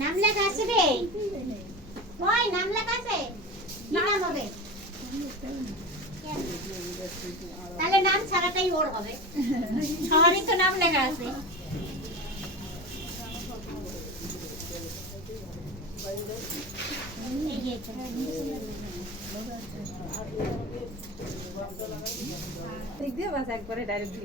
নাম লেখা আছে রে, ওই নাম লেখা আছে, কি নাম হবে? তাহলে নাম ছাড়াটাই ওর হবে, সবারই তো নাম লেখা আছে। একবারে ডাইরেক্ট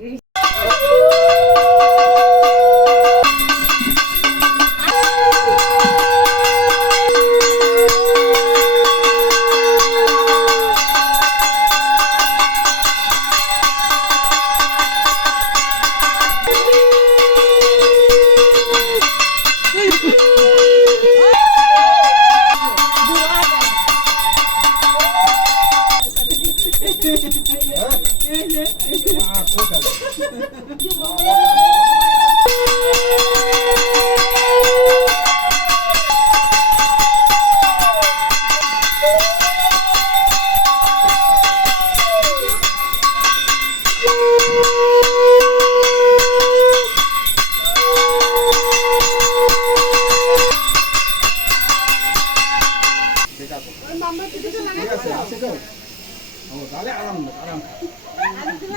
তাহলে আরাম আরাম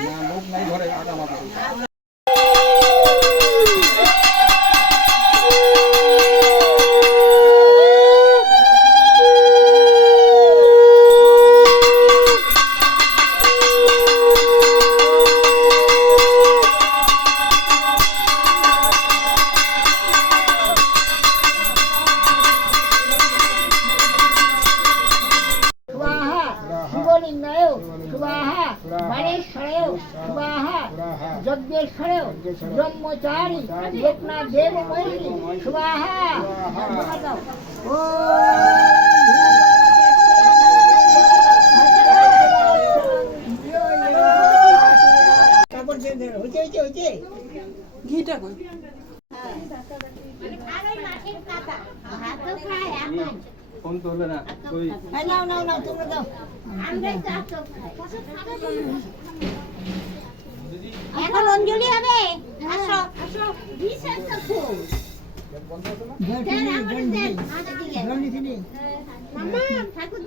না লোক নাই ঘরে আরাম আছে। যজ্ঞেশ্বরেও ব্রহ্মচারী লোকনাথ দেব মহিষী স্বাহা। ও ঘিটা কই ফোন তো হলো না কই নাও নাও নাও তোমরা দাও। এখন অঞ্জলি হবে, আসো আসো। ঠাকুর